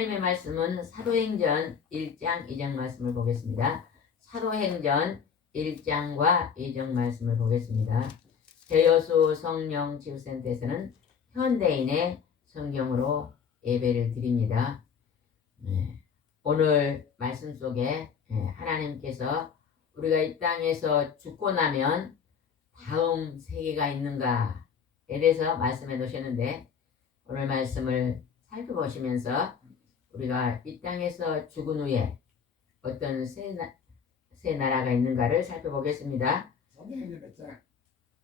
하나님의 말씀은 사도행전 1장 2장 말씀을 보겠습니다. 사도행전 1장과 2장 말씀을 보겠습니다. 대여수 성령 치유센터에서는 현대인의 성경으로 예배를 드립니다. 오늘 말씀 속에 하나님께서 우리가 이 땅에서 죽고 나면 다음 세계가 있는가에 대해서 말씀해 놓으셨는데, 오늘 말씀을 살펴보시면서 우리가 이 땅에서 죽은 후에 어떤 새 나라가 있는가를 살펴보겠습니다.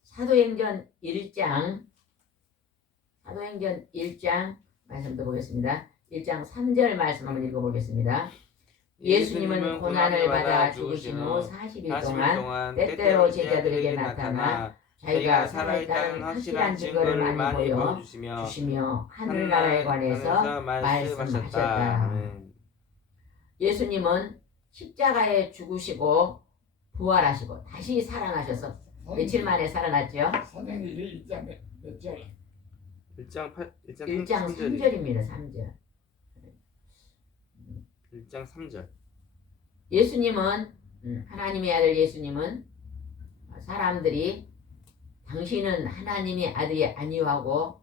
사도행전 1장 말씀도 보겠습니다. 1장 3절 말씀 한번 읽어보겠습니다. 예수님은 고난을 받아 죽으신 후 40일 동안 때때로 제자들에게 나타나 자기가 살아있다는 확실한 증거를 많이 보여주시며 하늘나라에 관해서 말씀하셨다. 예수님은 십자가에 죽으시고 부활하시고 다시 살아나셔서 며칠 만에 살아났죠? 1장 3절입니다. 3절. 1장 3절. 예수님은 하나님의 아들 예수님은 사람들이 당신은 하나님의 아들이 아니하고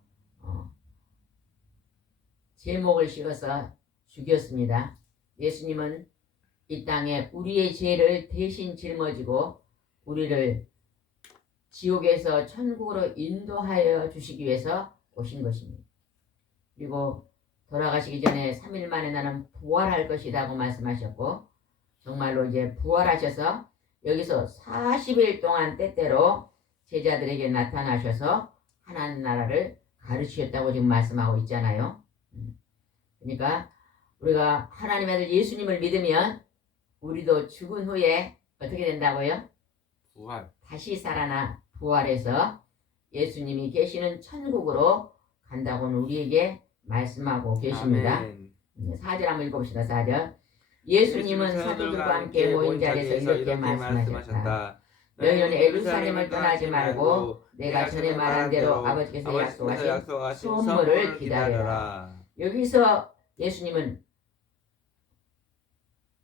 제목을 씌워서 죽였습니다. 예수님은 이 땅에 우리의 죄를 대신 짊어지고 우리를 지옥에서 천국으로 인도하여 주시기 위해서 오신 것입니다. 그리고 돌아가시기 전에 3일 만에 나는 부활할 것이라고 말씀하셨고, 정말로 이제 부활하셔서 여기서 40일 동안 때때로 제자들에게 나타나셔서 하나님 나라를 가르치셨다고 지금 말씀하고 있잖아요. 그러니까 우리가 하나님의 아들 예수님을 믿으면 우리도 죽은 후에 어떻게 된다고요? 다시 살아나 부활해서 예수님이 계시는 천국으로 간다고는 우리에게 말씀하고 계십니다. 4절 한번 읽어봅시다. 4절. 예수님은 사도들과 함께 모인 자리에서 이렇게 말씀하셨다. 너희는 예루살렘을 떠나지 말고 내가 전에 말한 대로 아버지께서 약속하신 선물을 기다려라. 여기서 예수님은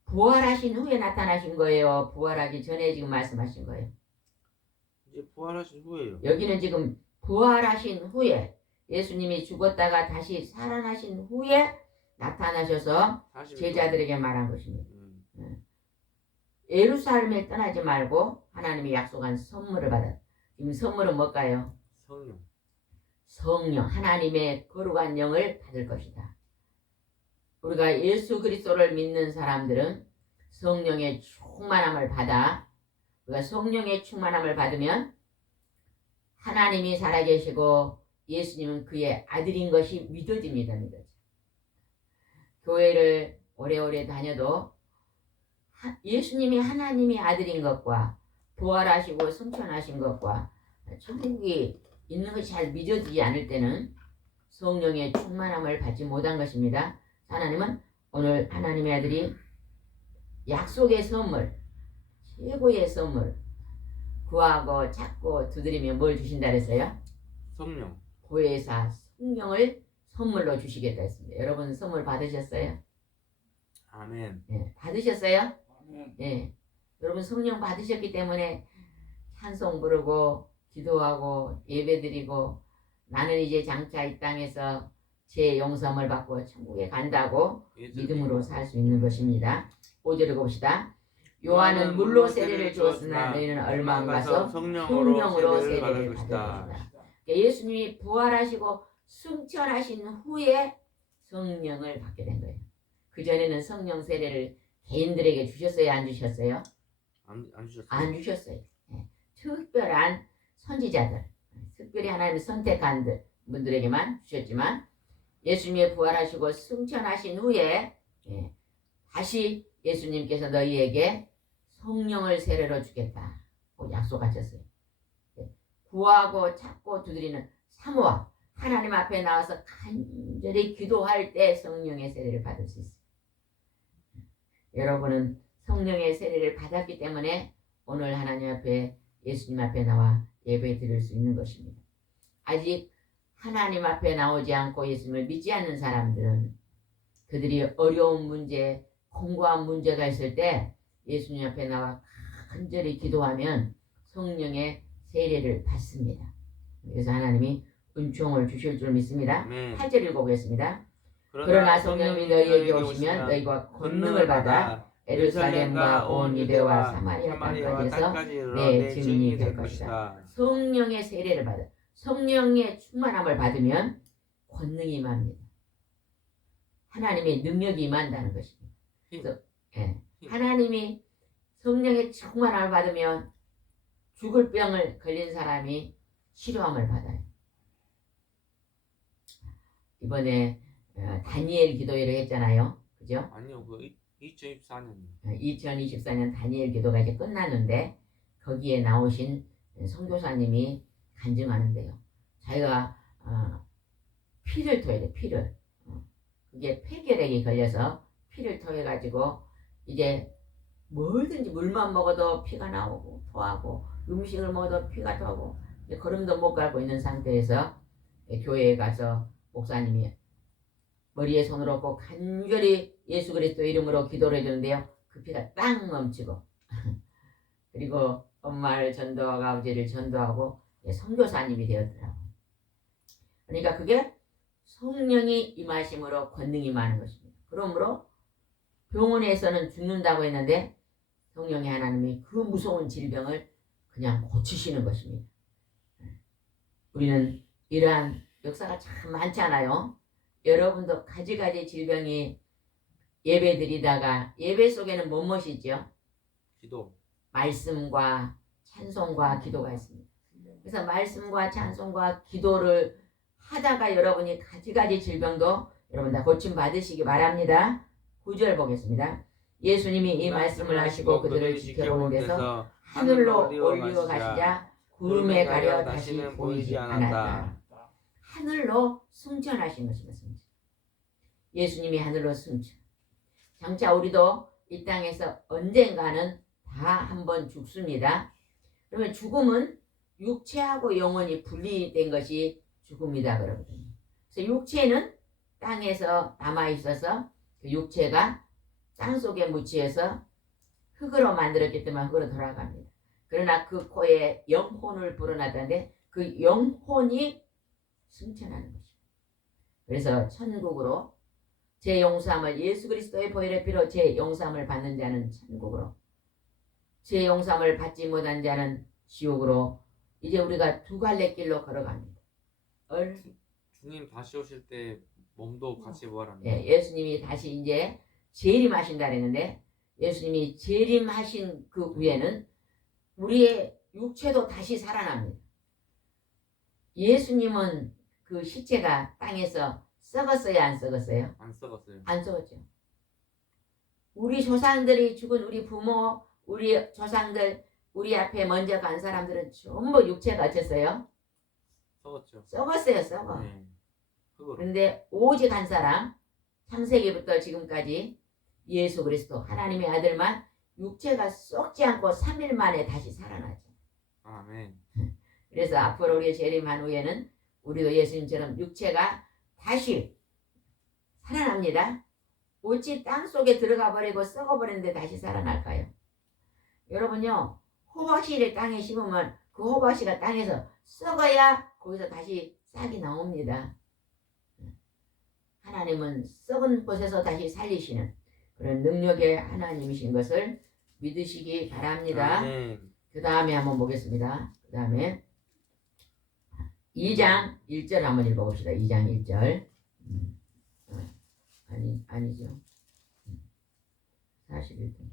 부활하신 후에 나타나신 거예요? 부활하기 전에 지금 말씀하신 거예요? 이제 부활하신 후에요. 여기는 지금 부활하신 후에 예수님이 죽었다가 다시 살아나신 후에 나타나셔서 제자들에게 말한 것입니다. 예루살렘에 떠나지 말고 하나님이 약속한 선물을 받아. 지금 선물은 뭘까요? 성령, 하나님의 거룩한 영을 받을 것이다. 우리가 예수 그리스도를 믿는 사람들은 성령의 충만함을 받아, 우리가 성령의 충만함을 받으면 하나님이 살아계시고 예수님은 그의 아들인 것이 믿어집니다. 교회를 오래오래 다녀도 예수님이 하나님의 아들인 것과 부활하시고 승천하신 것과 천국이 있는 것이 잘 믿어지지 않을 때는 성령의 충만함을 받지 못한 것입니다. 하나님은 오늘 하나님의 아들이 약속의 선물, 최고의 선물, 구하고 찾고 두드리면 뭘 주신다 그랬어요? 성령. 보혜사 성령을 선물로 주시겠다 했습니다. 여러분 선물 받으셨어요? 아멘. 네, 받으셨어요? 네. 여러분 성령 받으셨기 때문에 찬송 부르고 기도하고 예배드리고 나는 이제 장차 이 땅에서 제 용서함을 받고 천국에 간다고 믿음으로 살 수 있는 것입니다. 5절을 봅시다. 요한은 물로 세례를 주었으나 너희는 얼마 안 가서 성령으로 세례를 받을 것이다. 예수님이 부활하시고 승천하신 후에 성령을 받게 된 거예요. 그전에는 성령 세례를 개인들에게 주셨어요? 안 주셨어요? 안 주셨어요. 네. 특별한 선지자들, 특별히 하나님이 선택한 분들에게만 주셨지만 예수님이 부활하시고 승천하신 후에 다시 예수님께서 너희에게 성령을 세례로 주겠다고 약속하셨어요. 구하고 찾고 두드리는 사모와 하나님 앞에 나와서 간절히 기도할 때 성령의 세례를 받을 수 있어요. 여러분은 성령의 세례를 받았기 때문에 오늘 하나님 앞에 예수님 앞에 나와 예배 드릴 수 있는 것입니다. 아직 하나님 앞에 나오지 않고 예수님을 믿지 않는 사람들은 그들이 어려운 문제, 공고한 문제가 있을 때 예수님 앞에 나와 간절히 기도하면 성령의 세례를 받습니다. 그래서 하나님이 은총을 주실 줄 믿습니다. 아멘. 8절 읽어보겠습니다. 그러나 성령이 너희에게 오시면 너희가 권능을 받아 예루살렘과 온 유대와 사마리아 땅까지에서 내 증인이 될 것이다. 성령의 세례를 받아 성령의 충만함을 받으면 권능이 임합니다. 하나님의 능력이 임한다는 것입니다. 그래서 하나님이 성령의 충만함을 받으면 죽을 병을 걸린 사람이 치료함을 받아요. 이번에 다니엘 기도회를 했잖아요. 그죠? 아니요, 그 2024년. 2024년 다니엘 기도가 이제 끝났는데 거기에 나오신 선교사님이 간증하는데요. 자기가 피를 토해야 돼. 피를. 그게 폐결핵이 걸려서 피를 토해가지고 이제 뭐든지 물만 먹어도 피가 나오고 토하고 음식을 먹어도 피가 토하고 걸음도 못 가고 있는 상태에서 교회에 가서 목사님이 머리에 손을 얹고 간절히 예수 그리스도 이름으로 기도를 해주는데요. 그 피가 딱 멈추고 그리고 엄마를 전도하고 아버지를 전도하고 선교사님이 되었더라고요. 그러니까 그게 성령이 임하심으로 권능이 임하는 것입니다. 그러므로 병원에서는 죽는다고 했는데 성령의 하나님이 그 무서운 질병을 그냥 고치시는 것입니다. 우리는 이러한 역사가 참 많잖아요. 여러분도 가지가지 질병이 예배드리다가 예배 속에는 무엇이 있죠? 기도. 말씀과 찬송과 기도가 있습니다. 그래서 말씀과 찬송과 기도를 하다가 여러분이 가지가지 질병도 여러분 다 고침받으시기 바랍니다. 9절 보겠습니다. 예수님이 이 말씀을 하시고 그들을 지켜보는 데서 하늘로 올리어 가시자 구름에 가려 다시 보이지 않았다. 하늘로 승천하신 것입니다. 승천. 예수님이 하늘로 승천. 장차 우리도 이 땅에서 언젠가는 다 한번 죽습니다. 그러면 죽음은 육체하고 영혼이 분리된 것이 죽음이다 그러거든요. 그래서 육체는 땅에서 남아있어서 그 육체가 땅속에 묻혀서 흙으로 만들었기 때문에 흙으로 돌아갑니다. 그러나 그 코에 영혼을 불어넣었는데 그 영혼이 승천하는 것입니다. 그래서 천국으로 제 용서함을 예수 그리스도의 보혈의 피로 제 용서함을 받는 자는 천국으로 제 용서함을 받지 못한 자는 지옥으로 이제 우리가 두 갈래 길로 걸어갑니다. 주님 다시 오실 때 몸도 같이 부활합니다. 예, 예수님이 다시 이제 재림하신다 그랬는데 예수님이 재림하신 그 후에는 우리의 육체도 다시 살아납니다. 예수님은 그 시체가 땅에서 썩었어요, 안 썩었어요? 안 썩었어요. 안 썩었죠. 우리 조상들이 죽은 우리 부모, 우리 조상들, 우리 앞에 먼저 간 사람들은 전부 육체가 어땠어요? 썩었죠. 썩었어요, 썩어. 네. 흙으로. 그런데 오직 한 사람, 창세기부터 지금까지 예수 그리스도 하나님의 아들만 육체가 썩지 않고 3일 만에 다시 살아나죠. 아멘. 그래서 앞으로 우리 재림한 후에는 우리도 예수님처럼 육체가 다시 살아납니다. 어찌 땅속에 들어가 버리고 썩어버리는데 다시 살아날까요? 여러분요, 호박씨를 땅에 심으면 그 호박씨가 땅에서 썩어야 거기서 다시 싹이 나옵니다. 하나님은 썩은 곳에서 다시 살리시는 그런 능력의 하나님이신 것을 믿으시기 바랍니다. 그 다음에 한번 보겠습니다. 그 다음에 2장 1절 한번 읽어봅시다. 2장 1절. 아니죠. 41절.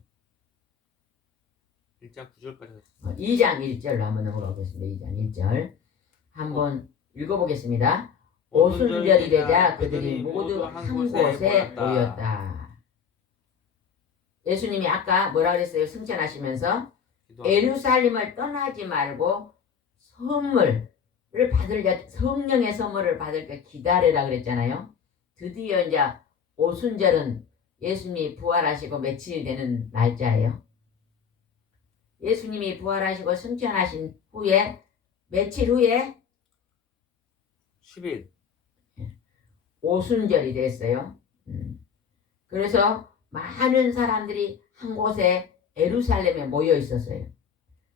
1장 9절까지. 2장 1절로 한번 넘어가 보겠습니다. 2장 1절. 한번 읽어보겠습니다. 오순절이 되자 그들이 모두 한 곳에 모였다. 예수님이 아까 뭐라 그랬어요? 승천하시면서 예루살렘을 떠나지 말고 선물을 받을 성령의 선물을 받을 때 기다리라 그랬잖아요. 드디어 이제 오순절은 예수님이 부활하시고 며칠 되는 날짜예요. 예수님이 부활하시고 승천하신 후에 며칠 후에 10일 오순절이 됐어요. 그래서 많은 사람들이 한 곳에 예루살렘에 모여 있었어요.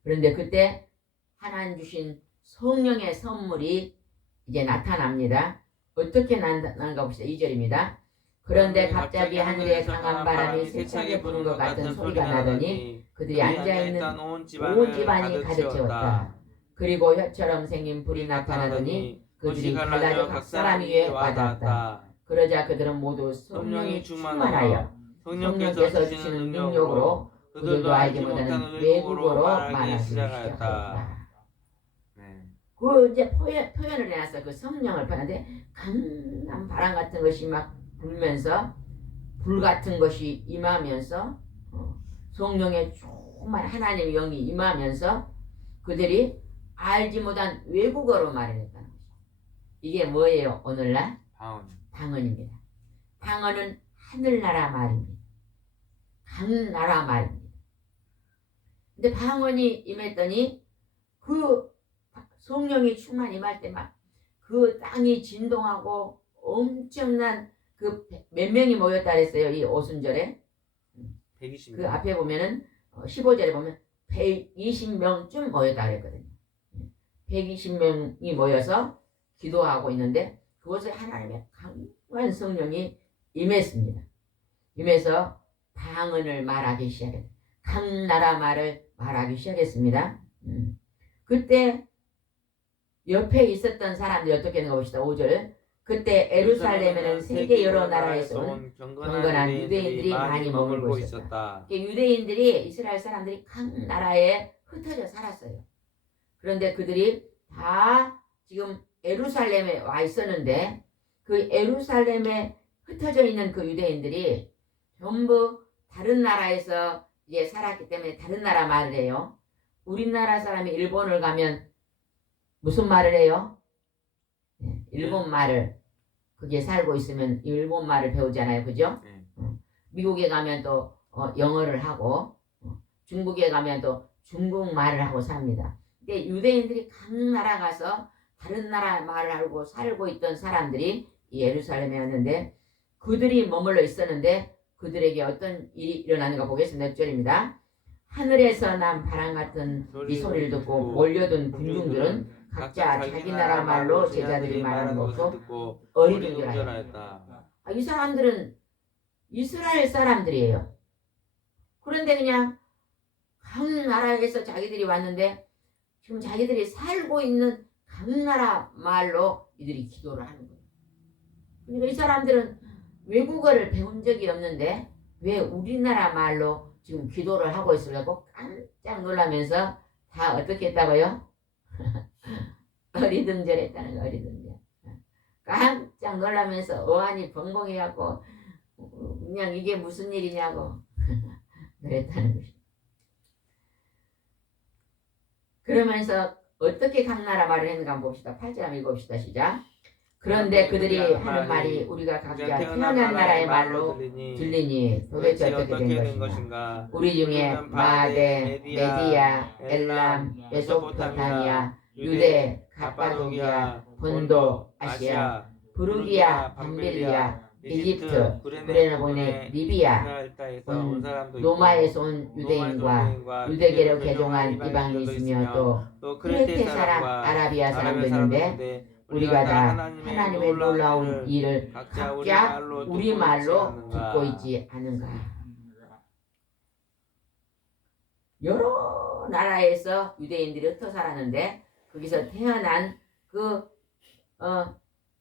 그런데 그때 하나님 주신 성령의 선물이 이제 나타납니다. 어떻게 나타난가 봅시다. 2절입니다. 그런데 갑자기 하늘에 강한 바람이 세차게 부는 것 같은 소리가 나더니 그들이 앉아있는 온 집안이 가득 채웠다. 그리고 혀처럼 생긴 불이 나타나더니 그들이 갈라져 각 사람 위에 와닿았다. 그러자 그들은 모두 성령이 충만하여 성령께서 주시는 능력으로 그들도 알지 못하는 외국어로 말하기 시작하였다. 그 이제 표현을 해놨어. 그 성령을 표현하는데 강한 바람 같은 것이 막 불면서 불 같은 것이 임하면서 성령의 정말 하나님의 영이 임하면서 그들이 알지 못한 외국어로 말했다는 것이죠. 이게 뭐예요? 오늘날 방언입니다. 방언은 하늘나라 말입니다. 강나라 말입니다. 근데 방언이 임했더니 그 성령이 충만 임할 때 막 그 땅이 진동하고 엄청난 그 몇 명이 모였다 그랬어요. 이 오순절에 120명. 그 앞에 보면은 15절에 보면 120명쯤 모였다 그랬거든요. 120명이 모여서 기도하고 있는데 그것을 하나님의 강한 성령이 임했습니다. 임해서 방언을 말하기 시작했다. 강나라 말을 말하기 시작했습니다. 그때 옆에 있었던 사람들이 어떻게 했는가 봅시다. 5절. 그때 에루살렘에는 세계 여러 나라에서 온 경건한 유대인들이 많이 머물고 있었다. 유대인들이 이스라엘 사람들이 각 나라에 흩어져 살았어요. 그런데 그들이 다 지금 에루살렘에 와 있었는데 그 에루살렘에 흩어져 있는 그 유대인들이 전부 다른 나라에서 이제 살았기 때문에 다른 나라 말을 해요. 우리나라 사람이 일본을 가면 무슨 말을 해요? 일본 말을 그게 살고 있으면 일본 말을 배우잖아요. 그죠? 미국에 가면 또 영어를 하고 중국에 가면 또 중국 말을 하고 삽니다. 근데 유대인들이 각 나라 가서 다른 나라 말을 알고 살고 있던 사람들이 이 예루살렘에 왔는데 그들이 머물러 있었는데 그들에게 어떤 일이 일어나는가 보겠습니다. 6절입니다. 하늘에서 난 바람 같은 이 소리를 듣고 몰려든 군중들은 각자 자기 나라 말로 제자들이 말하는 것을 듣고 어리둥절하였다. 이 사람들은 이스라엘 사람들이에요. 그런데 그냥 각 나라에서 자기들이 왔는데 지금 자기들이 살고 있는 각 나라 말로 이들이 기도를 하는 거예요. 그러니까 이 사람들은 외국어를 배운 적이 없는데 왜 우리나라 말로 지금 기도를 하고 있으려고 깜짝 놀라면서 다 어떻게 했다고요? 어리둥절했다는 거. 어리둥절. 깜짝 놀라면서 어안이 벙벙해갖고 그냥 이게 무슨 일이냐고 그랬다는 것이. 그러면서 어떻게 각 나라 말을 했는가 한번 봅시다. 8절 한번 읽어봅시다. 시작. 그런데 그들이 하는 말이 우리가 각자 태어난 나라의 말로 들리니 도대체 어떻게 된 것인가. 우리 중에 마데, 메디아, 엘람, 메소포타미아, 유대, 갑바도기아, 본도, 아시아, 부르기아, 밤빌리아, 이집트, 구레나본의 리비아, 로마에서 온 유대인과 유대계로 개종한 이방인이 있으며 또 크레테 사람, 아라비아 사람도 있는데 우리가 다 하나님의 놀라운 일을 각자 우리말로 듣고 있지 않은가. 여러 나라에서 유대인들이 흩어 살았는데 거기서 태어난 그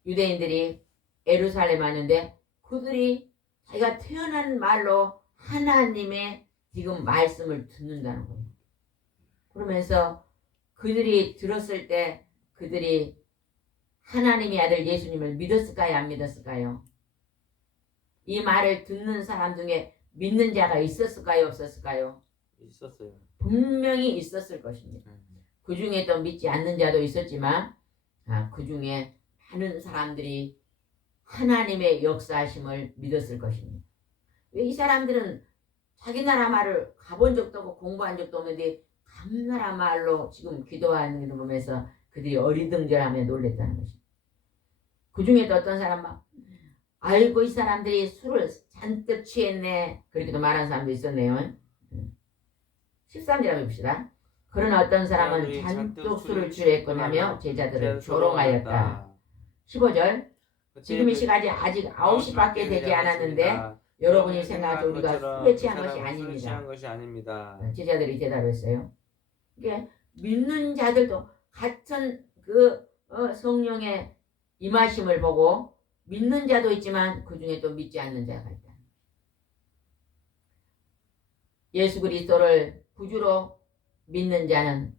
유대인들이 예루살렘 왔는데 그들이 자기가 태어난 말로 하나님의 지금 말씀을 듣는다는 거예요. 그러면서 그들이 들었을 때 그들이 하나님의 아들 예수님을 믿었을까요? 안 믿었을까요? 이 말을 듣는 사람 중에 믿는 자가 있었을까요? 없었을까요? 있었어요. 분명히 있었을 것입니다. 그 중에 또 믿지 않는 자도 있었지만 그 중에 많은 사람들이 하나님의 역사하심을 믿었을 것입니다. 왜 이 사람들은 자기 나라 말을 가본 적도 없고 공부한 적도 없는데 각 나라 말로 지금 기도하는 걸 보면서 그들이 어리둥절하며 놀랬다는 것입니다. 그 중에도 어떤 사람 막 아이고 이 사람들이 술을 잔뜩 취했네. 그렇게도 말하는 사람도 있었네요. 13절 봅시다. 그러나 어떤 사람은 잔뜩 술을 취했군 하며 제자들을 조롱하였다. 15절 지금 이 시간이 아직 9시밖에 되지 않았는데 여러분이 생각하죠 우리가 술에 취한 것이 아닙니다. 제자들이 대답했어요. 이게 믿는 자들도 같은 그 성령의 임하심을 보고 믿는 자도 있지만 그 중에 또 믿지 않는 자가 있다. 예수 그리스도를 구주로 믿는 자는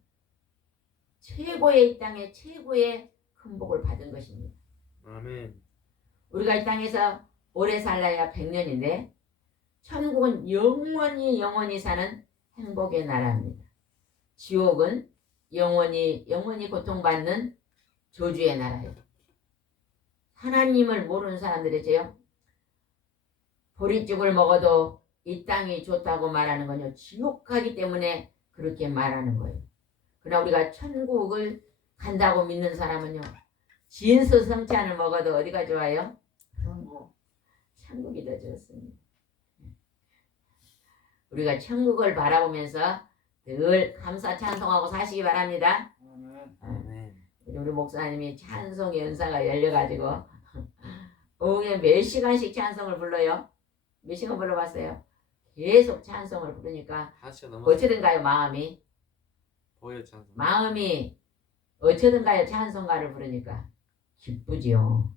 최고의 이 땅의 최고의 큰 복을 받은 것입니다. 아멘. 우리가 이 땅에서 오래 살아야 100년인데 천국은 영원히 사는 행복의 나라입니다. 지옥은 영원히 고통받는 저주의 나라예요. 하나님을 모르는 사람들이지요. 보리죽을 먹어도 이 땅이 좋다고 말하는 건요. 지옥하기 때문에 그렇게 말하는 거예요. 그러나 우리가 천국을 간다고 믿는 사람은요. 진수 성찬을 먹어도 어디가 좋아요? 천국이 더 좋습니다. 우리가 천국을 바라보면서 늘 감사 찬송하고 사시기 바랍니다. 아멘. 우리 목사님이 찬송의 은사가 열려가지고 오후에 몇 시간씩 찬송을 불러요. 몇 시간 불러봤어요? 계속 찬송을 부르니까 어쩌든가요 마음이 보여 찬송. 마음이 어쩌든가요 찬송가를 부르니까 기쁘지요.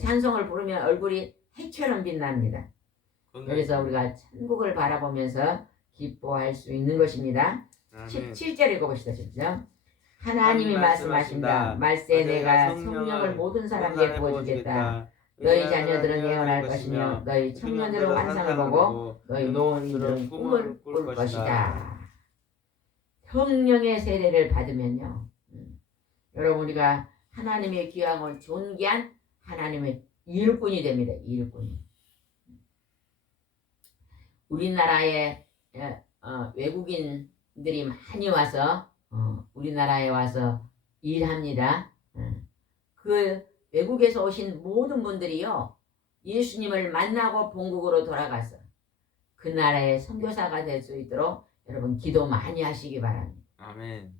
찬송을 부르면 얼굴이 해처럼 빛납니다. 그래서 우리가 천국을 바라보면서 기뻐할 수 있는 것입니다. 17절 읽어봅시다. 17절. 하나님이 말씀하신다. 말세 내가 성령을 모든 사람에게 부어주겠다. 너희 자녀들은 예언할 것이며 너희 청년들은 환상을 보고 너희 노인들은 꿈을 꿀 것이다. 성령의 세례를 받으면요. 여러분 우리가 하나님의 귀하고 존귀한 하나님의 일꾼이 됩니다. 일꾼이. 우리나라에 외국인들이 많이 와서 우리나라에 와서 일합니다. 그 외국에서 오신 모든 분들이요. 예수님을 만나고 본국으로 돌아가서 그 나라의 선교사가 될 수 있도록 여러분 기도 많이 하시기 바랍니다. 아멘.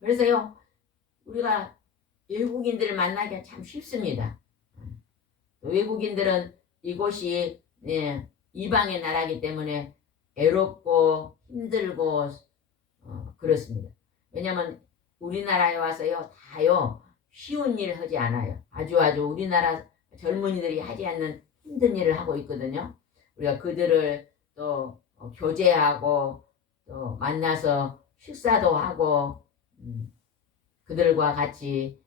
그래서요. 우리가 외국인들을 만나기가 참 쉽습니다. 외국인들은 이곳이 이방의 나라이기 때문에 애롭고 힘들고 그렇습니다. 왜냐하면 우리나라에 와서요 다요 쉬운 일을 하지 않아요. 아주 우리나라 젊은이들이 하지 않는 힘든 일을 하고 있거든요. 우리가 그들을 또 교제하고 또 만나서 식사도 하고 그들과 같이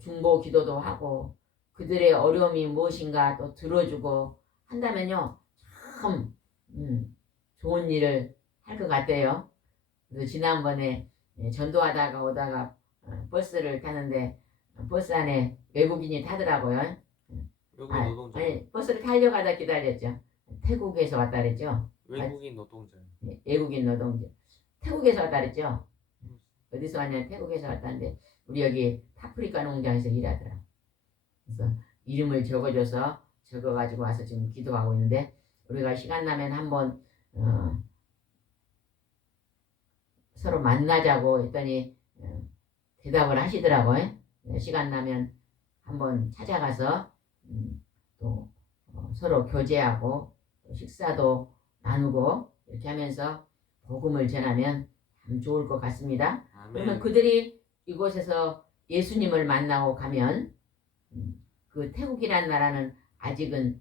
중보 기도도 하고 그들의 어려움이 무엇인가 또 들어주고 한다면요 참 좋은 일을 할 것 같아요. 그래서 지난번에 전도하다가 오다가 버스를 타는데 버스 안에 외국인이 타더라고요. 아니 버스를 타려고 하다 기다렸죠. 태국에서 왔다 그랬죠. 외국인 노동자. 외국인 노동자. 태국에서 왔다 그랬죠. 어디서 왔냐 태국에서 왔다는데 우리 여기 파프리카 농장에서 일하더라. 그래서 이름을 적어가지고 와서 지금 기도하고 있는데 우리가 시간 나면 한번 서로 만나자고 했더니 대답을 하시더라고요. 시간 나면 한번 찾아가서 또 서로 교제하고 또 식사도 나누고 이렇게 하면서 복음을 전하면 참 좋을 것 같습니다. 아멘. 그러면 그들이 이곳에서 예수님을 만나고 가면 그 태국이란 나라는 아직은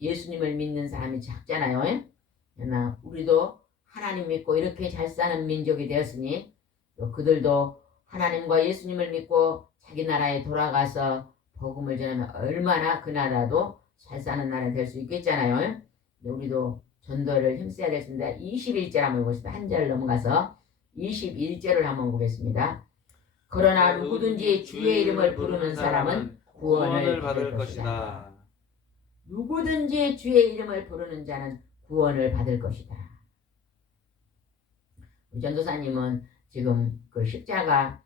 예수님을 믿는 사람이 작잖아요. 그러나 우리도 하나님 믿고 이렇게 잘 사는 민족이 되었으니 또 그들도 하나님과 예수님을 믿고 자기 나라에 돌아가서 복음을 전하면 얼마나 그 나라도 잘 사는 나라 될 수 있겠잖아요. 우리도 전도를 힘써야 되겠습니다. 21절 한번 보겠습니다. 한 절 넘어가서 21절을 한번 보겠습니다. 그러나 누구든지 주의 이름을 부르는 사람은 구원을 받을 것이다. 누구든지 주의 이름을 부르는 자는 구원을 받을 것이다. 우리 전도사님은 지금 그 십자가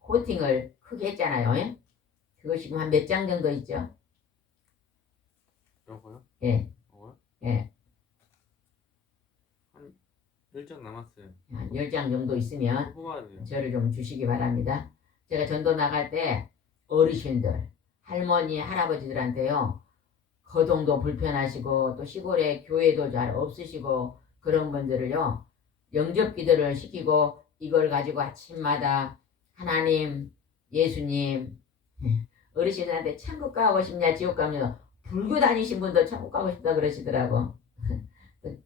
코팅을 크게 했잖아요. 그거 지금 한 몇 장 정도 있죠? 요거요? 예, 요거요? 예. 한 10장 남았어요. 한 10장 정도 있으면 뽑아야 돼요. 저를 좀 주시기 바랍니다. 제가 전도 나갈 때 어르신들, 할머니, 할아버지들한테요. 거동도 불편하시고 또 시골에 교회도 잘 없으시고 그런 분들을요. 영접 기도를 시키고 이걸 가지고 아침마다 하나님, 예수님, 어르신들한테 천국 가고 싶냐 지옥 가면 불교 다니신 분도 천국 가고 싶다 그러시더라고.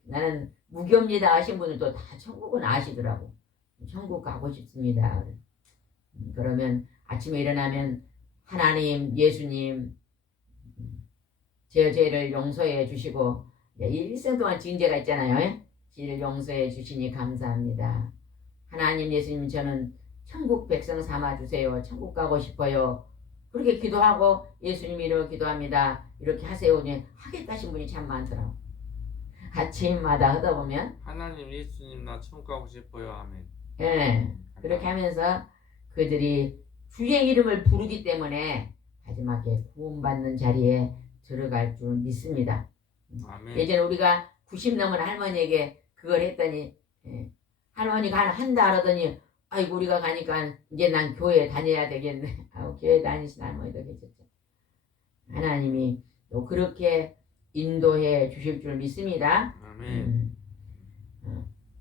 나는 무교입니다 하신 분들도 다 천국은 아시더라고. 천국 가고 싶습니다. 그러면 아침에 일어나면 하나님, 예수님 제 죄를 용서해 주시고 일생 동안 지은 죄가 있잖아요. 죄를 용서해 주시니 감사합니다. 하나님, 예수님 저는 천국 백성 삼아 주세요. 천국 가고 싶어요. 그렇게 기도하고 예수님 이름으로 기도합니다. 이렇게 하세요. 하겠다 하신 분이 참 많더라고. 아침마다 하다 보면 하나님, 예수님 나 천국 가고 싶어요. 아멘. 예, 그렇게 하면서 그들이 주의 이름을 부르기 때문에 마지막에 구원받는 자리에 들어갈 줄 믿습니다. 아멘. 예전에 우리가 90 넘은 할머니에게 그걸 했더니 할머니가 한다 그러더니 아이고 우리가 가니까 이제 난 교회 다녀야 되겠네. 교회 다니신 할머니도 계셨죠. 하나님이 또 그렇게 인도해 주실 줄 믿습니다. 아멘.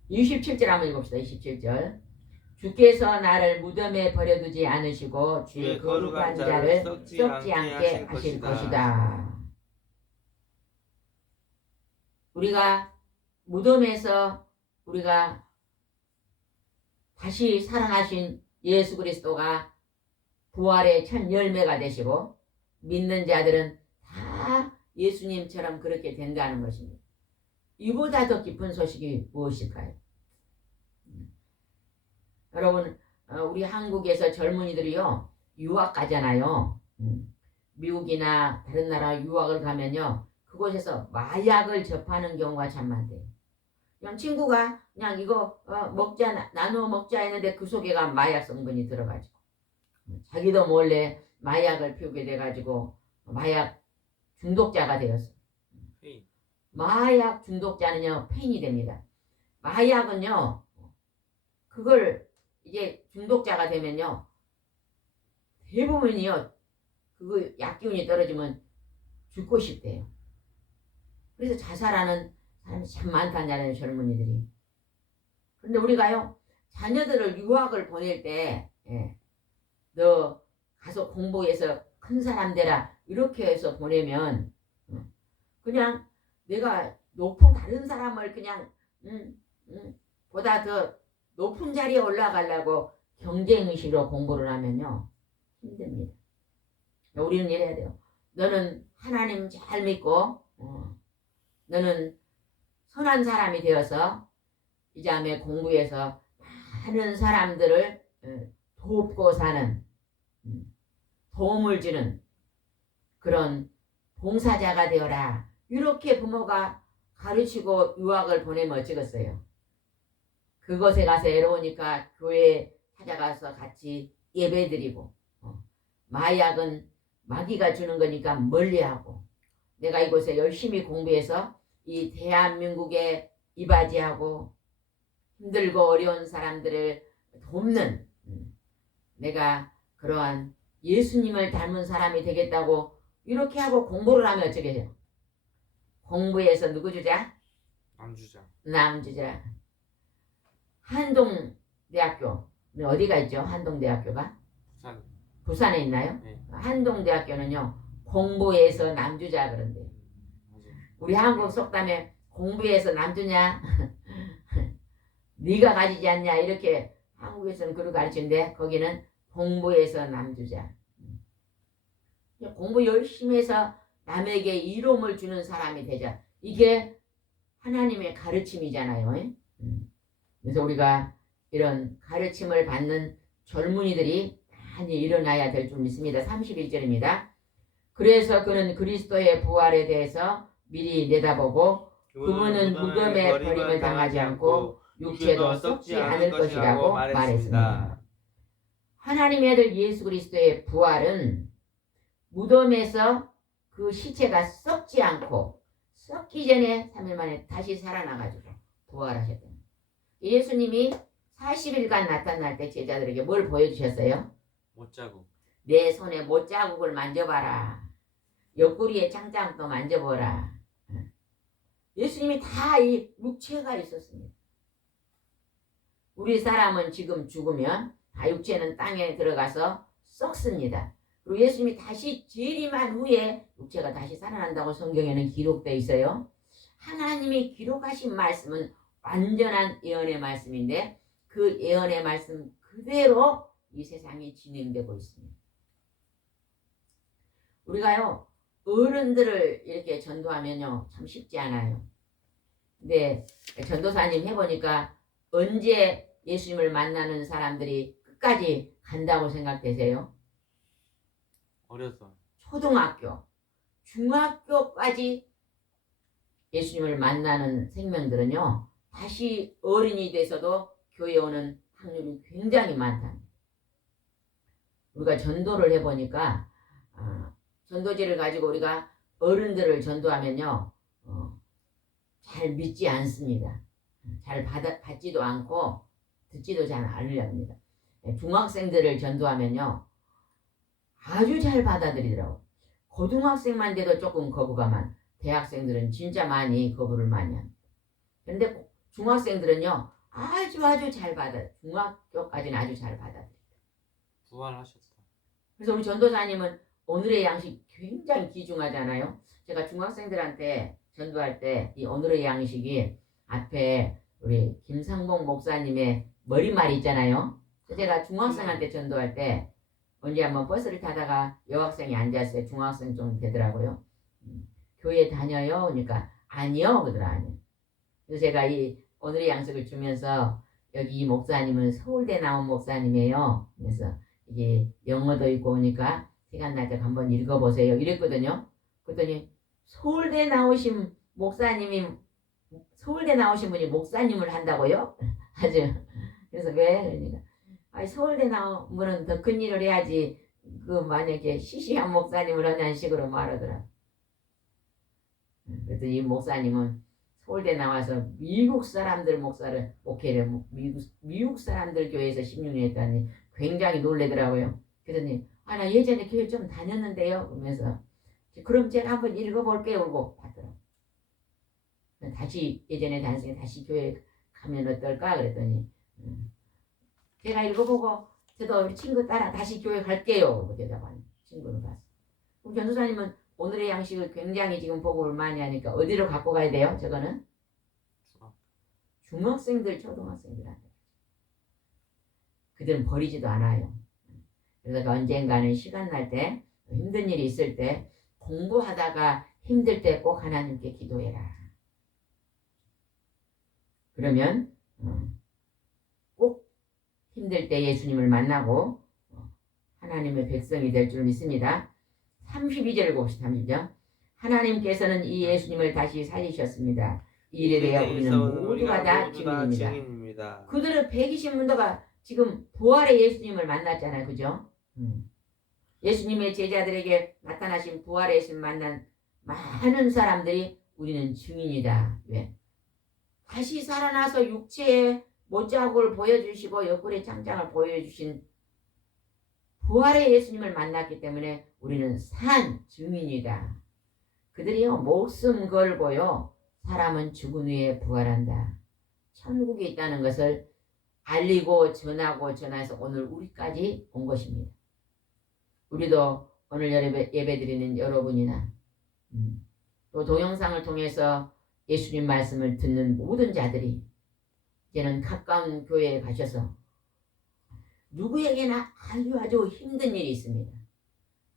27절 한번 읽읍시다. 27절. 주께서 나를 무덤에 버려두지 않으시고 주의 거룩한 자를 썩지 않게 하실 것이다. 우리가 무덤에서 우리가 다시 살아나신 예수 그리스도가 부활의 첫 열매가 되시고 믿는 자들은 다 예수님처럼 그렇게 된다는 것입니다. 이보다 더 깊은 소식이 무엇일까요? 여러분 우리 한국에서 젊은이들이요 유학 가잖아요. 미국이나 다른 나라 유학을 가면요 그곳에서 마약을 접하는 경우가 참 많대요. 그냥 친구가 그냥 이거 먹자 나누어 먹자 했는데 그 속에가 마약 성분이 들어가지고 자기도 몰래 마약을 피우게 돼가지고 마약 중독자가 되었어. 마약 중독자는요 폐인이 됩니다. 마약은요 그걸 이제 중독자가 되면요 대부분이요 그 약기운이 떨어지면 죽고 싶대요. 그래서 자살하는 사람이 참 많다는 젊은이들이. 그런데 우리가요 자녀들을 유학을 보낼 때 너 가서 공부해서 큰 사람 되라 이렇게 해서 보내면 그냥 내가 높은 다른 사람을 그냥 보다 더 높은 자리에 올라가려고 경쟁의식으로 공부를 하면요 힘듭니다. 우리는 이래야 돼요. 너는 하나님 잘 믿고 너는 선한 사람이 되어서 이 다음에 공부해서 많은 사람들을 돕고 사는 도움을 주는 그런 봉사자가 되어라. 이렇게 부모가 가르치고 유학을 보내면 어쩌겠어요. 그곳에 가서 애로우니까 교회에 찾아가서 같이 예배드리고 마약은 마귀가 주는 거니까 멀리하고 내가 이곳에 열심히 공부해서 이 대한민국에 이바지하고 힘들고 어려운 사람들을 돕는 내가 그러한 예수님을 닮은 사람이 되겠다고 이렇게 하고 공부를 하면 어쩌게 해요? 공부해서 누구 주자? 남 주자. 한동대학교 어디가 있죠? 한동대학교가? 부산에 있나요? 네. 한동대학교는요 공부해서 남주자 그런데 우리 한국 속담에 공부해서 남주냐 네가 가지지 않냐 이렇게 한국에서는 그렇게 가르치는데 거기는 공부해서 남주자. 공부 열심히 해서 남에게 이로움을 주는 사람이 되자. 이게 하나님의 가르침이잖아요. 그래서 우리가 이런 가르침을 받는 젊은이들이 많이 일어나야 될 줄 믿습니다. 31절입니다. 그래서 그는 그리스도의 부활에 대해서 미리 내다보고 그분은 무덤에 버림을 당하지 않고 육체도 썩지 않을 것이라고 말했습니다. 하나님의 아들 예수 그리스도의 부활은 무덤에서 그 시체가 썩지 않고 썩기 전에 3일 만에 다시 살아나가지고 부활하셨다. 예수님이 40일간 나타날 때 제자들에게 뭘 보여주셨어요? 못자국. 내 손에 못자국을 만져봐라. 옆구리에 창자국도 만져보라. 예수님이 다 이 육체가 있었습니다. 우리 사람은 지금 죽으면 다 육체는 땅에 들어가서 썩습니다. 그리고 예수님이 다시 재림한 후에 육체가 다시 살아난다고 성경에는 기록되어 있어요. 하나님이 기록하신 말씀은 완전한 예언의 말씀인데 그 예언의 말씀 그대로 이 세상이 진행되고 있습니다. 우리가요 어른들을 이렇게 전도하면요 참 쉽지 않아요. 근데 전도사님 해보니까 언제 예수님을 만나는 사람들이 끝까지 간다고 생각되세요? 어려서. 초등학교, 중학교까지 예수님을 만나는 생명들은요 다시 어른이 돼서도 교회에 오는 확률이 굉장히 많다. 우리가 전도를 해보니까 전도지를 가지고 우리가 어른들을 전도하면요 잘 믿지 않습니다. 잘 받지도 않고 듣지도 잘 않으렵니다. 중학생들을 전도하면요 아주 잘 받아들이더라고. 고등학생만 돼도 조금 거부가 많아. 대학생들은 진짜 많이 거부를 많이 합니다. 그런데 중학생들은요 아주 잘 받아. 중학교까지는 아주 잘 받아들여요. 부활하셨다. 그래서 우리 전도사님은 오늘의 양식 굉장히 귀중하잖아요. 제가 중학생들한테 전도할 때 이 오늘의 양식이 앞에 우리 김상봉 목사님의 머리말 있잖아요. 제가 중학생한테 전도할 때 언제 한번 버스를 타다가 여학생이 앉았어요. 중학생 좀 되더라고요. 교회 다녀요? 그러니까 아니요. 그러더라. 아니요. 그래서 제가 이 오늘의 양식을 주면서 여기 이 목사님은 서울대 나온 목사님이에요. 그래서 이게 영어도 있고 오니까 시간 날 때 한번 읽어보세요. 이랬거든요. 그랬더니 서울대 나오신 분이 목사님을 한다고요? 아주. 그래서 왜? 그러니까 서울대 나오면 더 큰 일을 해야지 그 만약에 시시한 목사님을 하냐는 식으로 말하더라. 그래서 이 목사님은 서울대 나와서 미국 사람들 목사를 목회를 미국 사람들 교회에서 16년 했다니 굉장히 놀래더라고요. 그러더니 나 예전에 교회 좀 다녔는데요. 그러면서 그럼 제가 한번 읽어볼게요. 그러고 봤더라고요. 다시 예전에 다녔으니까 다시 교회 가면 어떨까 그랬더니 제가 읽어보고 저도 우리 친구 따라 다시 교회 갈게요. 대답하는 친구는 봤어. 그럼 전도사님은 오늘의 양식을 굉장히 지금 보고를 많이 하니까 어디로 갖고 가야 돼요? 저거는 중학생들, 초등학생들한테. 그들은 버리지도 않아요. 그래서 언젠가는 시간 날 때 힘든 일이 있을 때 공부하다가 힘들 때 꼭 하나님께 기도해라. 그러면 꼭 힘들 때 예수님을 만나고 하나님의 백성이 될 줄 믿습니다. 32절을 봅시다. 30절. 하나님께서는 이 예수님을 다시 살리셨습니다. 이 일에 대해 우리는 모두가 다 증인입니다. 그들은 120문도가 지금 부활의 예수님을 만났잖아요. 그죠? 예수님의 제자들에게 나타나신 부활의 예수님 만난 많은 사람들이 우리는 증인이다. 왜? 다시 살아나서 육체의 못자국을 보여주시고 옆구리 창장을 보여주신 부활의 예수님을 만났기 때문에 우리는 산 증인이다. 그들이요 목숨 걸고요 사람은 죽은 후에 부활한다. 천국에 있다는 것을 알리고 전해서 오늘 우리까지 온 것입니다. 우리도 오늘 예배드리는 여러분이나 또 동영상을 통해서 예수님 말씀을 듣는 모든 자들이 이제는 가까운 교회에 가셔서 누구에게나 아주 힘든 일이 있습니다.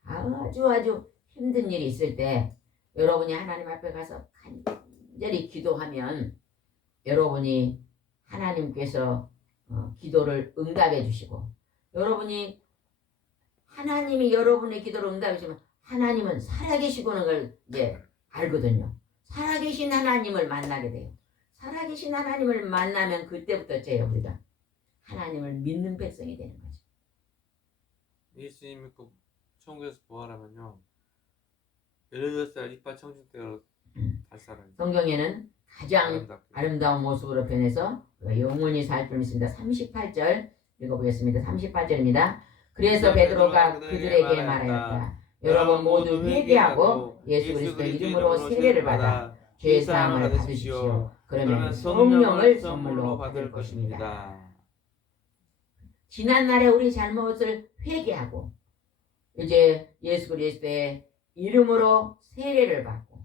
아주 힘든 일이 있을 때 여러분이 하나님 앞에 가서 간절히 기도하면 여러분이 하나님께서 기도를 응답해 주시고 여러분이 하나님이 여러분의 기도를 응답해 주시면 하나님은 살아계시고는 걸 이제 알거든요. 살아계신 하나님을 만나게 돼요. 살아계신 하나님을 만나면 그때부터 우리가 하나님을 믿는 백성이 되는 거죠. 예수님 믿고 천국에서 부활하면요 18살 이빨 청춘 때로 다시 살아요. 성경에는 가장 아름답게. 아름다운 모습으로 변해서 영원히 살 줄 믿습니다. 38절 읽어보겠습니다. 38절입니다. 그래서 베드로가 그들에게 말하였다. 여러분 모두 회개하고 예수 그리스도 이름으로 세례를 받아 죄 사함을 받으십시오. 그러면 성령을 선물로 받을 것입니다. 지난날에 우리 잘못을 회개하고 이제 예수 그리스도의 이름으로 세례를 받고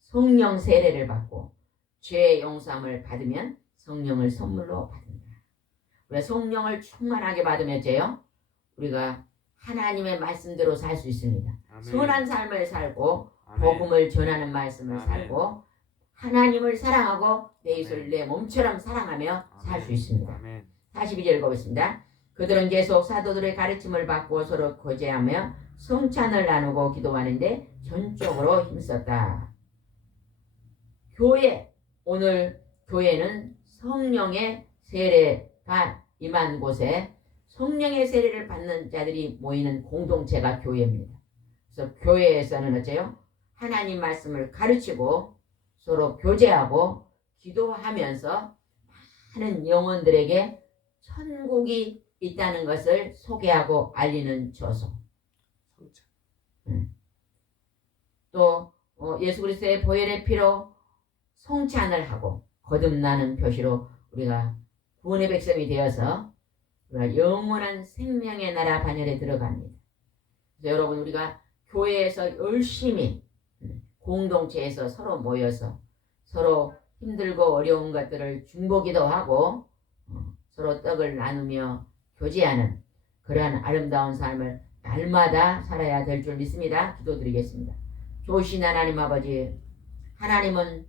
성령 세례를 받고 죄 용서함을 받으면 성령을 선물로 받는다. 우리가 성령을 충만하게 받으면요 우리가 하나님의 말씀대로 살 수 있습니다. 아멘. 선한 삶을 살고 아멘. 복음을 전하는 말씀을 아멘. 살고 하나님을 사랑하고 내 이웃을 아멘. 내 몸처럼 사랑하며 살 수 있습니다. 아멘. 42절 읽어보겠습니다. 그들은 계속 사도들의 가르침을 받고 서로 교제하며 성찬을 나누고 기도하는데 전적으로 힘썼다. 교회, 오늘 교회는 성령의 세례가 임한 곳에 성령의 세례를 받는 자들이 모이는 공동체가 교회입니다. 그래서 교회에서는 어째요? 하나님 말씀을 가르치고 서로 교제하고 기도하면서 많은 영혼들에게 천국이 있다는 것을 소개하고 알리는 조소. 성찬. 또 예수 그리스도의 보혈의 피로 성찬을 하고 거듭나는 표시로 우리가 구원의 백성이 되어서 우리가 영원한 생명의 나라 반열에 들어갑니다. 그래서 여러분 우리가 교회에서 열심히 공동체에서 서로 모여서 서로 힘들고 어려운 것들을 중보기도 하고 서로 떡을 나누며 교제하는 그러한 아름다운 삶을 날마다 살아야 될 줄 믿습니다. 기도드리겠습니다. 좋으신 하나님 아버지, 하나님은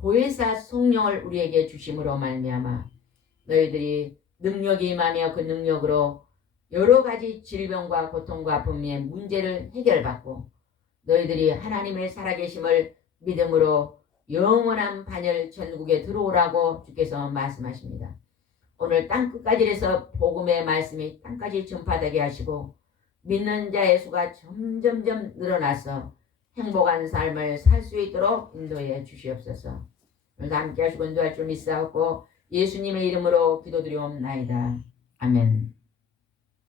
보혜사 성령을 우리에게 주심으로 말미암아 너희들이 능력이 임하며 그 능력으로 여러 가지 질병과 고통과 아픔의 문제를 해결받고 너희들이 하나님의 살아계심을 믿음으로 영원한 반열 천국에 들어오라고 주께서 말씀하십니다. 오늘 땅끝까지 해서 복음의 말씀이 땅까지 전파되게 하시고 믿는 자의 수가 점점점 늘어나서 행복한 삶을 살 수 있도록 인도해 주시옵소서. 오늘도 함께 하시고 인도할 줄 믿사옵고 예수님의 이름으로 기도드리옵나이다. 아멘.